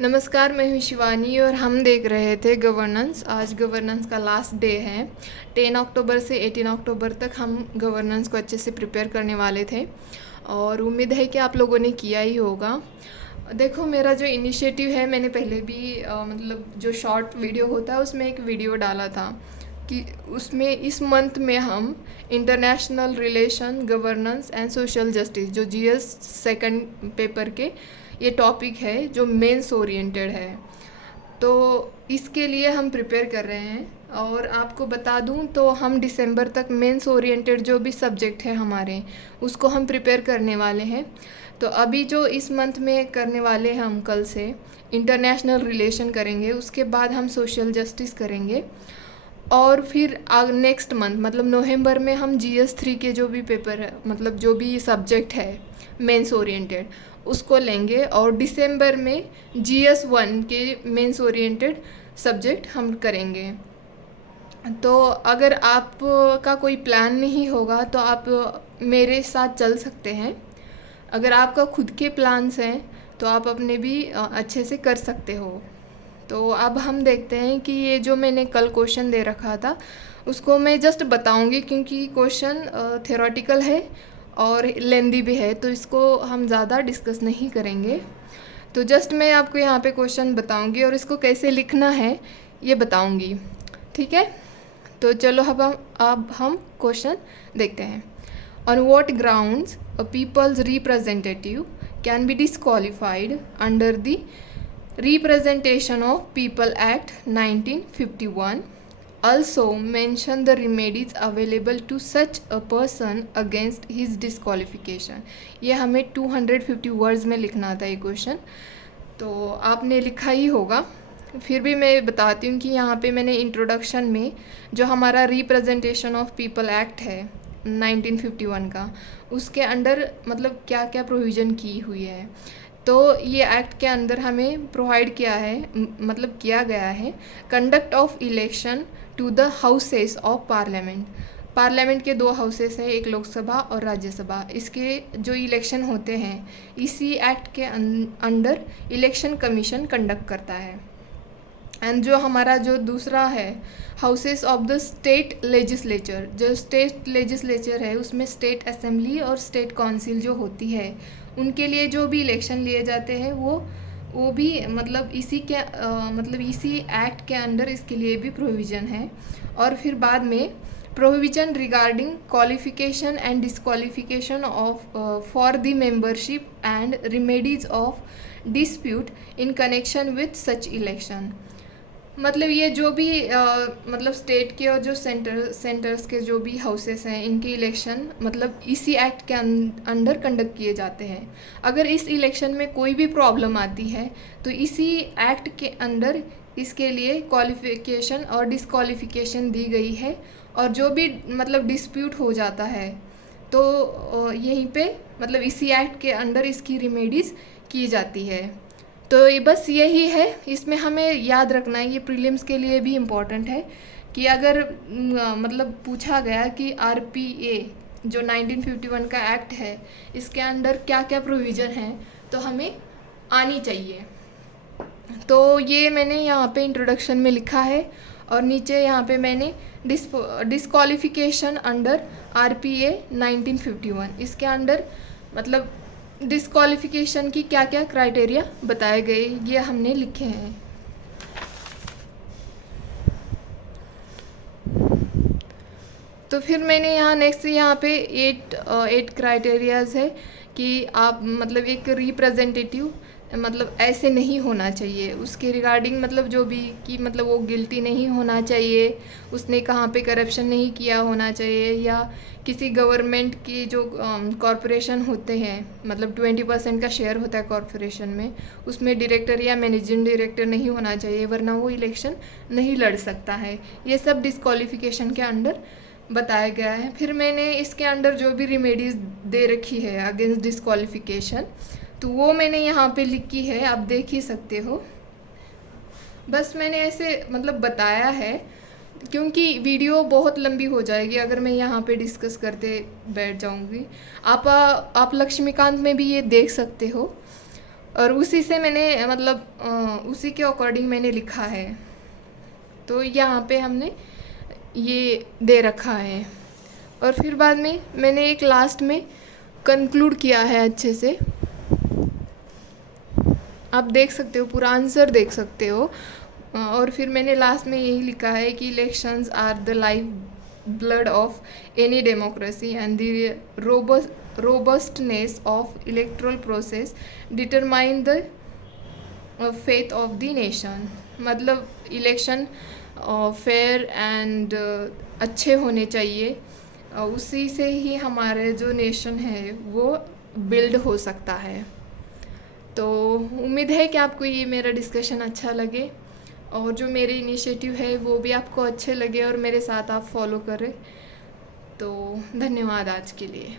नमस्कार, मैं हूँ शिवानी और हम देख रहे थे गवर्नेंस। आज गवर्नेंस का लास्ट डे है। 10 अक्टूबर से 18 अक्टूबर तक हम गवर्नेंस को अच्छे से प्रिपेयर करने वाले थे और उम्मीद है कि आप लोगों ने किया ही होगा। देखो, मेरा जो इनिशिएटिव है, मैंने पहले भी मतलब जो शॉर्ट वीडियो होता है उसमें एक वीडियो डाला था कि उसमें इस मंथ में हम international relation, governance and social justice, जो जीएस सेकंड पेपर के ये टॉपिक है जो मेंस ओरिएंटेड है, तो इसके लिए हम प्रिपेयर कर रहे हैं। और आपको बता दूं तो हम दिसंबर तक मेंस ओरिएंटेड जो भी सब्जेक्ट है हमारे, उसको हम प्रिपेयर करने वाले हैं। तो अभी जो इस मंथ में करने वाले हैं, हम कल से इंटरनेशनल रिलेशन करेंगे, उसके बाद हम सोशल जस्टिस करेंगे और फिर नेक्स्ट मंथ मतलब नवंबर में हम GS3 के जो भी पेपर है, मतलब जो भी सब्जेक्ट है मेंस ओरिएंटेड, उसको लेंगे और दिसंबर में GS1 के मेंस ओरिएंटेड सब्जेक्ट हम करेंगे। तो अगर आप का कोई प्लान नहीं होगा तो आप मेरे साथ चल सकते हैं। अगर आपका खुद के प्लान्स हैं तो आप अपने भी अच्छे से कर सकते हो। तो अब हम देखते हैं कि ये जो मैंने कल क्वेश्चन दे रखा था उसको मैं जस्ट बताऊंगी, क्योंकि क्वेश्चन थ्योरेटिकल है और लेंदी भी है, तो इसको हम ज़्यादा डिस्कस नहीं करेंगे। तो जस्ट मैं आपको यहाँ पे क्वेश्चन बताऊंगी और इसको कैसे लिखना है ये बताऊंगी, ठीक है। तो चलो अब हम क्वेश्चन देखते हैं। On what grounds a people's representative can be disqualified under the Representation of People Act 1951. Also mention the remedies available to such a person against his disqualification. ये हमें 250 वर्ड्स में लिखना था ये क्वेश्चन, तो आपने लिखा ही होगा। फिर भी मैं बताती हूँ कि यहाँ पे मैंने इंट्रोडक्शन में जो हमारा रिप्रेजेंटेशन ऑफ पीपल एक्ट है 1951 का, उसके अंडर मतलब क्या क्या प्रोविज़न की हुई है। तो ये एक्ट के अंदर हमें प्रोवाइड किया है, मतलब किया गया है, conduct of election to the houses of parliament. Parliament के 2 हाउसेस हैं, एक लोकसभा और राज्यसभा। इसके जो इलेक्शन होते हैं इसी एक्ट के अंडर इलेक्शन कमीशन कंडक्ट करता है। एंड जो हमारा जो दूसरा है, houses of the state legislature, जो स्टेट लेजिस्लेचर है उसमें स्टेट असेंबली और स्टेट काउंसिल जो होती है, उनके लिए जो भी इलेक्शन लिए जाते हैं वो भी मतलब इसी एक्ट के अंडर इसके लिए भी प्रोविज़न है। और फिर बाद में provision regarding qualification and disqualification of for the membership and remedies of dispute in connection with such election. मतलब ये जो भी मतलब स्टेट के और जो सेंटर्स के जो भी हाउसेस हैं, इनके इलेक्शन मतलब इसी एक्ट के अंडर कंडक्ट किए जाते हैं। अगर इस इलेक्शन में कोई भी प्रॉब्लम आती है तो इसी एक्ट के अंडर इसके लिए क्वालिफिकेशन और डिस्क्वालिफिकेशन दी गई है, और जो भी मतलब डिस्प्यूट हो जाता है तो यहीं पे मतलब इसी एक्ट के अंडर इसकी रेमेडीज़ की जाती है। तो ये बस यही है, इसमें हमें याद रखना है, ये प्रीलिम्स के लिए भी इम्पॉर्टेंट है कि अगर मतलब पूछा गया कि RPA जो 1951 का एक्ट है, इसके अंडर क्या क्या प्रोविज़न है, तो हमें आनी चाहिए। तो ये मैंने यहाँ पे इंट्रोडक्शन में लिखा है और नीचे यहाँ पे मैंने डिस्क्वालिफिकेशन अंडर RPA 1951, इसके अंडर मतलब डिस्क्वालिफिकेशन की क्या क्या क्राइटेरिया बताए गए, ये हमने लिखे हैं। तो फिर मैंने यहाँ नेक्स्ट यहाँ पे 8 क्राइटेरियाज है कि आप मतलब एक रिप्रेजेंटेटिव मतलब ऐसे नहीं होना चाहिए, उसके रिगार्डिंग मतलब जो भी कि मतलब वो गिल्टी नहीं होना चाहिए, उसने कहाँ पे करप्शन नहीं किया होना चाहिए, या किसी गवर्नमेंट की जो कॉरपोरेशन होते हैं मतलब 20% का शेयर होता है कॉरपोरेशन में, उसमें डायरेक्टर या मैनेजिंग डायरेक्टर नहीं होना चाहिए, वरना वो इलेक्शन नहीं लड़ सकता है। ये सब डिस्क्वालिफिकेशन के अंडर बताया गया है। फिर मैंने इसके अंडर जो भी रेमेडीज़ दे रखी है अगेंस्ट डिस्क्वालिफिकेशन, तो वो मैंने यहाँ पे लिखी है, आप देख ही सकते हो। बस मैंने ऐसे मतलब बताया है क्योंकि वीडियो बहुत लंबी हो जाएगी अगर मैं यहाँ पे डिस्कस करते बैठ जाऊँगी। आप लक्ष्मीकांत में भी ये देख सकते हो। और उसी से मैंने मतलब उसी के अकॉर्डिंग मैंने लिखा है। तो यहाँ पे हमने ये दे रखा है और फिर बाद में मैंने एक लास्ट में कंक्लूड किया है अच्छे से। आप देख सकते हो, पूरा आंसर देख सकते हो। और फिर मैंने लास्ट में यही लिखा है कि elections are the life blood of any democracy and the robustness of electoral process determine the faith of the nation। मतलब इलेक्शन फेयर एंड अच्छे होने चाहिए, उसी से ही हमारे जो नेशन है वो बिल्ड हो सकता है। तो उम्मीद है कि आपको ये मेरा डिस्कशन अच्छा लगे और जो मेरे इनिशिएटिव है वो भी आपको अच्छे लगे और मेरे साथ आप फॉलो करें। तो धन्यवाद आज के लिए।